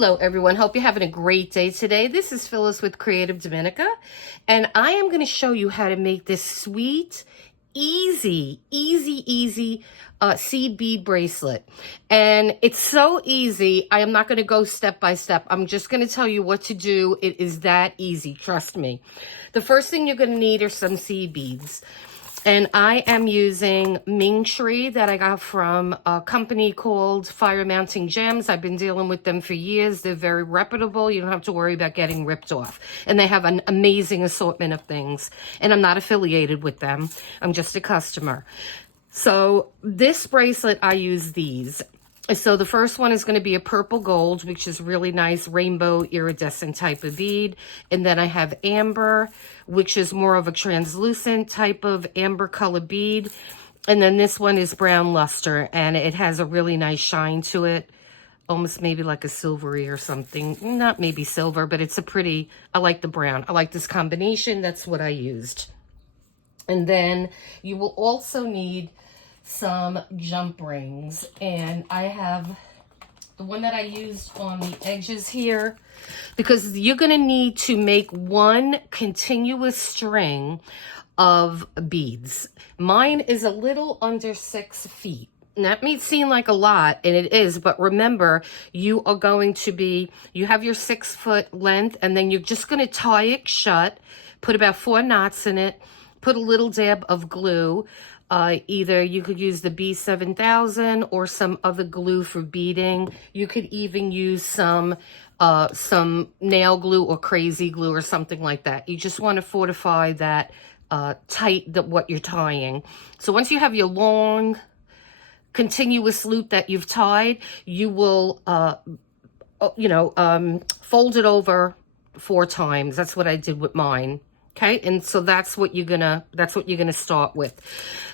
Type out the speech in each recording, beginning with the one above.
Hello everyone, hope you're having a great day today. This is Phyllis with CreativeDomenica, and I am going to show you how to make this sweet, easy seed bead bracelet. And it's so easy, I am not going to go step by step. I'm just going to tell you what to do. It is that easy, trust me. The first thing you're going to need are some seed beads. And I am using Ming Tree that I got from a company called Fire Mounting Gems. I've been dealing with them for years. They're very reputable. You don't have to worry about getting ripped off. And they have an amazing assortment of things. And I'm not affiliated with them. I'm just a customer. So this bracelet, I use these. So the first one is going to be a purple gold, which is really nice, rainbow iridescent type of bead. And then I have amber, which is more of a translucent type of amber color bead. And then this one is brown luster, and it has a really nice shine to it. Almost maybe like a silvery or something. Not maybe silver, but it's a pretty, I like the brown. I like this combination. That's what I used. And then you will also need some jump rings, and I have the one that I used on the edges here, because you're going to need to make one continuous string of beads. Mine is a little under 6 feet. And that may seem like a lot, and it is, but remember, you are going to be, you have your 6 foot length, and then you're just going to tie it shut, put about 4 knots in it, put a little dab of glue. Either you could use the B7000 or some other glue for beading. You could even use some nail glue or crazy glue or something like that. You just want to fortify that what you're tying. So once you have your long continuous loop that you've tied, you will fold it over 4 times. That's what I did with mine. Okay, and so that's what you're gonna start with.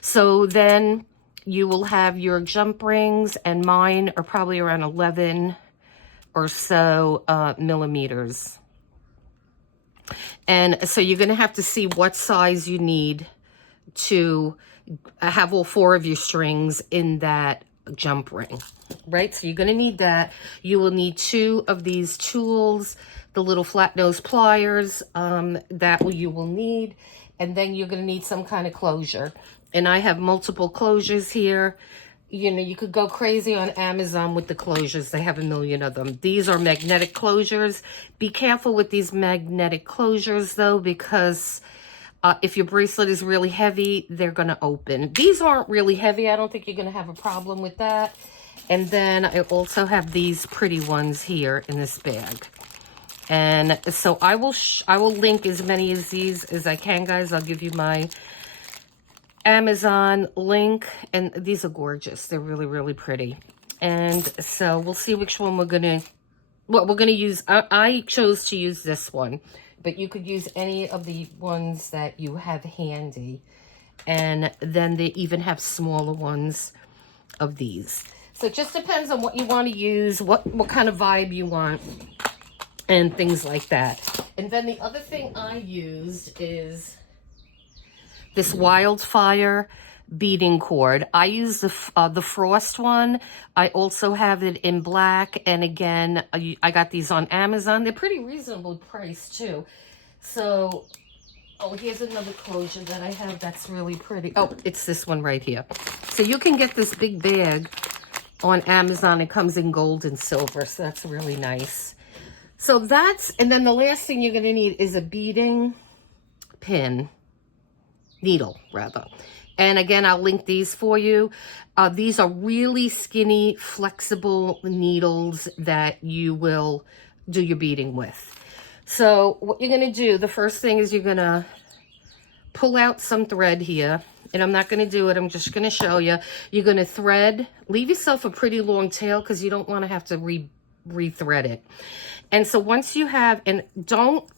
So then you will have your jump rings, and mine are probably around 11 or so millimeters. And so you're gonna have to see what size you need to have all 4 of your strings in that jump ring, right? So you're gonna need that. You will need 2 of these tools, the little flat nose pliers, you will need, and then you're going to need some kind of closure. And I have multiple closures here. You know, you could go crazy on Amazon with the closures. They have a million of them. These are magnetic closures. Be careful with these magnetic closures though, because if your bracelet is really heavy, they're going to open. These aren't really heavy. I don't think you're going to have a problem with that. And then I also have these pretty ones here in this bag. And so I will link as many of these as I can, guys. I'll give you my Amazon link, and these are gorgeous. They're really, really pretty. And so we'll see which one we're gonna use. I chose to use this one, but you could use any of the ones that you have handy. And then they even have smaller ones of these. So it just depends on what you want to use, what kind of vibe you want, and things like that. And then the other thing I used is this Wildfire beading cord. I use the Frost one. I also have it in black, and again, I got these on Amazon. They're pretty reasonably priced too. So, oh, here's another closure that I have that's really pretty. Oh, it's this one right here. So you can get this big bag on Amazon. It comes in gold and silver, so that's really nice. So and then the last thing you're going to need is a beading needle, rather. And again, I'll link these for you. These are really skinny, flexible needles that you will do your beading with. So what you're going to do, the first thing is you're going to pull out some thread here. And I'm not going to do it. I'm just going to show you. You're going to thread. Leave yourself a pretty long tail because you don't want to have to rethread it. And so once you have, and don't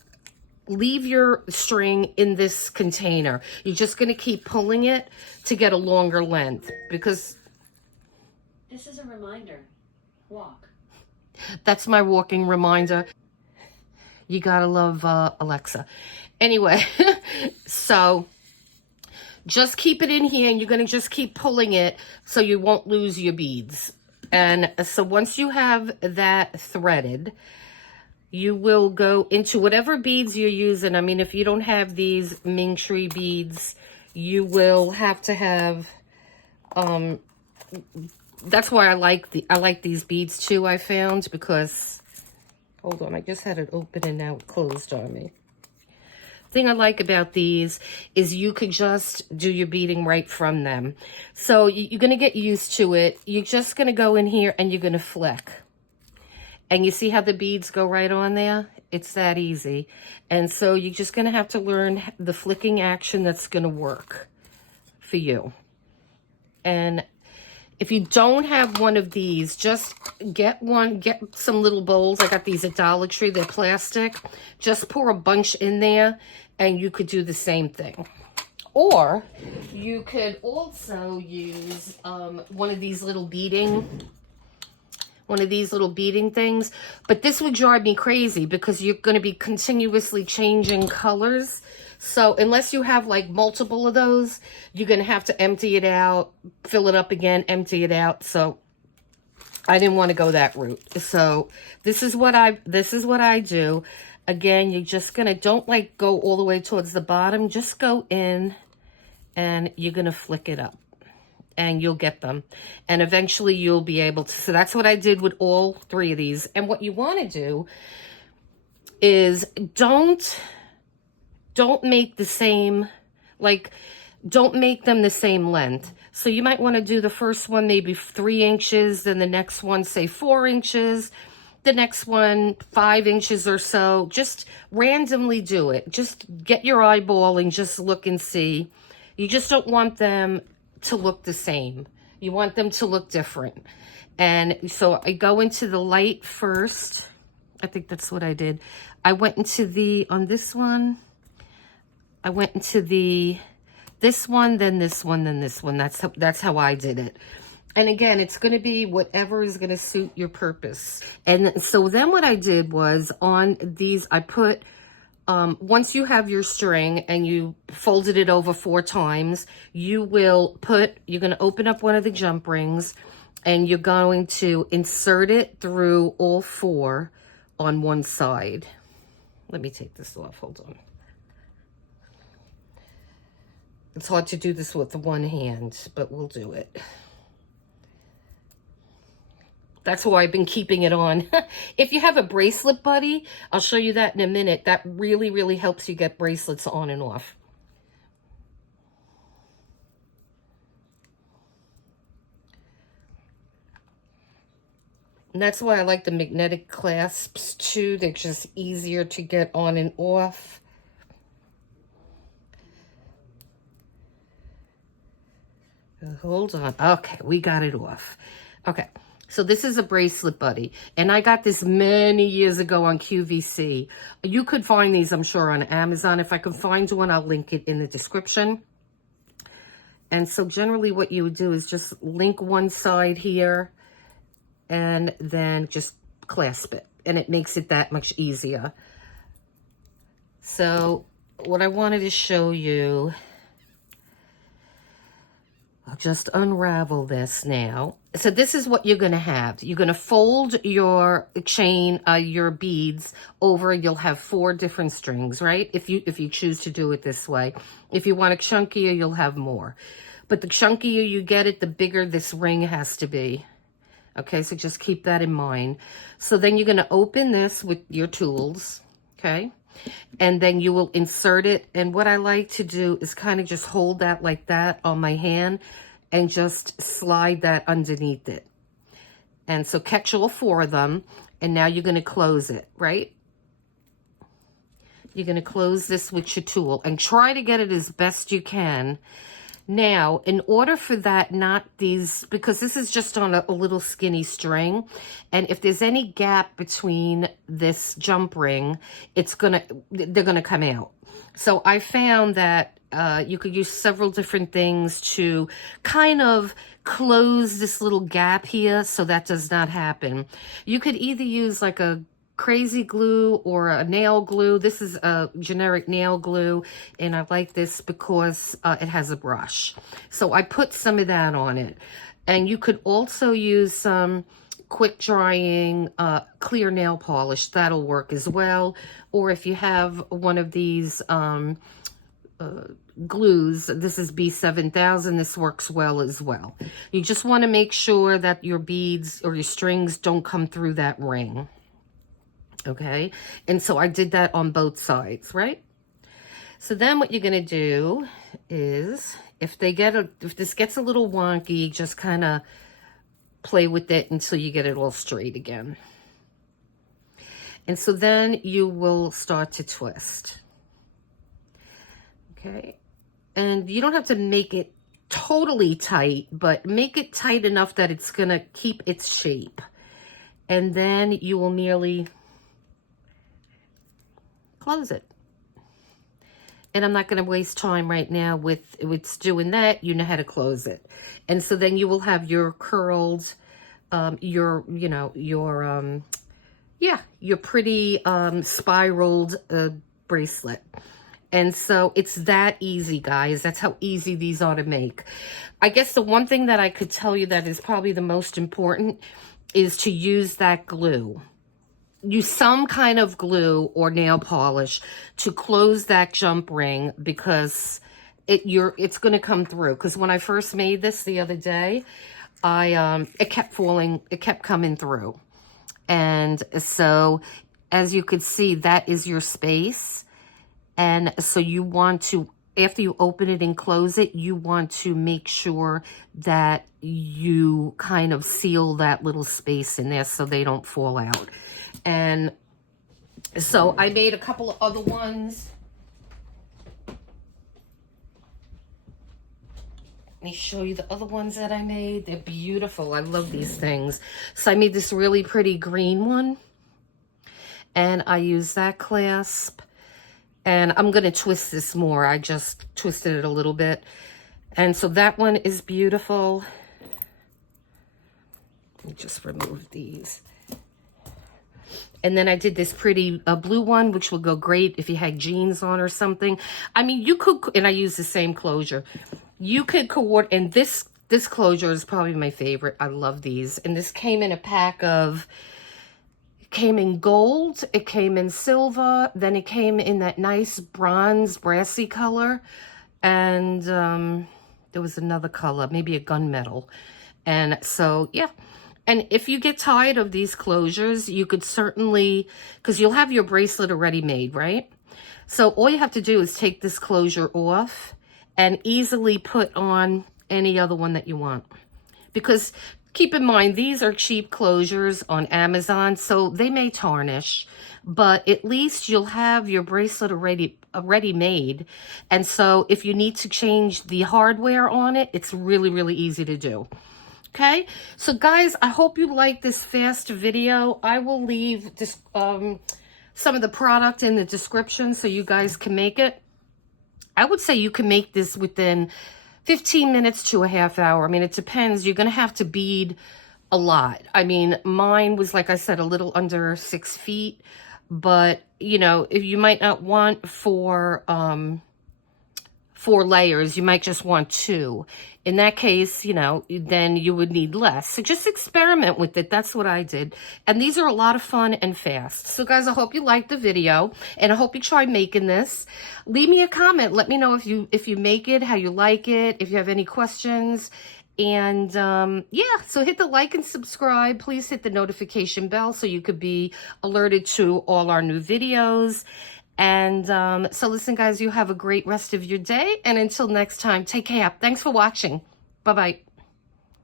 leave your string in this container. You're just going to keep pulling it to get a longer length, because this is a reminder. Walk. That's my walking reminder. You gotta love Alexa. Anyway, so just keep it in here, and you're going to just keep pulling it so you won't lose your beads. And so once you have that threaded, you will go into whatever beads you're using. I mean, if you don't have these Ming Tree beads, you will have to have, that's why I like these beads too, I found, because, hold on, I just had it open and now it closed on me. Thing I like about these is you could just do your beading right from them. So you're going to get used to it. You're just going to go in here and you're going to flick. And you see how the beads go right on there? It's that easy. And so you're just going to have to learn the flicking action that's going to work for you. And if you don't have one of these, just get some little bowls. I got these at Dollar Tree, they're plastic. Just pour a bunch in there and you could do the same thing. Or you could also use one of these little beading things. But this would drive me crazy because you're going to be continuously changing colors. So unless you have like multiple of those, you're going to have to empty it out, fill it up again, empty it out. So I didn't want to go that route. So this is what I do. Again, you're just going to, don't like go all the way towards the bottom. Just go in and you're going to flick it up and you'll get them. And eventually you'll be able to. So that's what I did with all three of these. And what you want to do is don't make the same, like, don't make them the same length. So you might want to do the first one maybe 3 inches, then the next one say 4 inches, the next one 5 inches or so. Just randomly do it. Just get your eyeball and just look and see. You just don't want them to look the same. You want them to look different. And so I go into the light first. I think that's what I did. I went into on this one. I went into this one, then this one, then this one. That's how I did it. And again, it's going to be whatever is going to suit your purpose. And so then what I did was on these, I put, once you have your string and you folded it over 4 times, you're going to open up one of the jump rings and you're going to insert it through all 4 on one side. Let me take this off. Hold on. It's hard to do this with one hand, but we'll do it. That's why I've been keeping it on. If you have a bracelet buddy, I'll show you that in a minute. That really, really helps you get bracelets on and off. And that's why I like the magnetic clasps too. They're just easier to get on and off. Hold on. Okay, we got it off. Okay, so this is a bracelet buddy, and I got this many years ago on QVC. You could find these, I'm sure, on Amazon. If I can find one, I'll link it in the description. And so generally what you would do is just link one side here and then just clasp it, and it makes it that much easier. So what I wanted to show you, I'll just unravel this now. So this is what you're going to have. You're going to fold your chain, your beads over. You'll have 4 different strings, right? If you choose to do it this way. If you want it chunkier, you'll have more. But the chunkier you get it, the bigger this ring has to be. Okay, so just keep that in mind. So then you're going to open this with your tools, okay? And then you will insert it. And what I like to do is kind of just hold that like that on my hand and just slide that underneath it. And so catch all 4 of them. And now you're going to close it, right? You're going to close this with your tool and try to get it as best you can. Now, in order for that, because this is just on a little skinny string, and if there's any gap between this jump ring, they're gonna come out. So I found that you could use several different things to kind of close this little gap here so that does not happen. You could either use like a crazy glue or a nail glue. This is a generic nail glue, and I like this because it has a brush. So I put some of that on it. And you could also use some quick drying clear nail polish. That'll work as well. Or if you have one of these glues, this is B7000, this works well as well. You just want to make sure that your beads or your strings don't come through that ring. Okay, and so I did that on both sides, right? So then what you're going to do is, if this gets a little wonky, just kind of play with it until you get it all straight again. And so then you will start to twist. Okay, and you don't have to make it totally tight, but make it tight enough that it's going to keep its shape. And then you will merely close it. And I'm not going to waste time right now with doing that. You know how to close it. And so then you will have your curled, your pretty spiraled bracelet. And so it's that easy, guys. That's how easy these are to make. I guess the one thing that I could tell you that is probably the most important is to use that glue. Use some kind of glue or nail polish to close that jump ring, because it's going to come through. Because when I first made this the other day, it kept coming through. And so as you could see, that is your space. And so you want to, after you open it and close it, you want to make sure that you kind of seal that little space in there so they don't fall out. And so I made a couple of other ones. Let me show you the other ones that I made. They're beautiful. I love these things. So I made this really pretty green one. And I used that clasp. And I'm going to twist this more. I just twisted it a little bit. And so that one is beautiful. Let me just remove these. And then I did this pretty blue one, which will go great if you had jeans on or something. I mean, you could, and I use the same closure. You could coordinate, and this closure is probably my favorite. I love these. And this came in a pack of, it came in gold, it came in silver, then it came in that nice bronze brassy color. And there was another color, maybe a gunmetal. And so, yeah. And if you get tired of these closures, you could certainly, because you'll have your bracelet already made, right? So all you have to do is take this closure off and easily put on any other one that you want. Because keep in mind, these are cheap closures on Amazon, so they may tarnish, but at least you'll have your bracelet already made. And so if you need to change the hardware on it, it's really, really easy to do. Okay, so guys, I hope you like this fast video. I will leave this, some of the product in the description so you guys can make it. I would say you can make this within 15 minutes to a half hour. I mean, it depends. You're going to have to bead a lot. I mean, mine was, like I said, a little under 6 feet. But, you know, if you might not want 4 layers, you might just want 2. In that case, you know, then you would need less. So just experiment with it. That's what I did. And these are a lot of fun and fast. So guys, I hope you liked the video, and I hope you try making this. Leave me a comment. Let me know if you make it, how you like it, if you have any questions. And yeah, so hit the like and subscribe. Please hit the notification bell so you could be alerted to all our new videos. And so listen, guys, you have a great rest of your day. And until next time, take care. Thanks for watching. Bye-bye.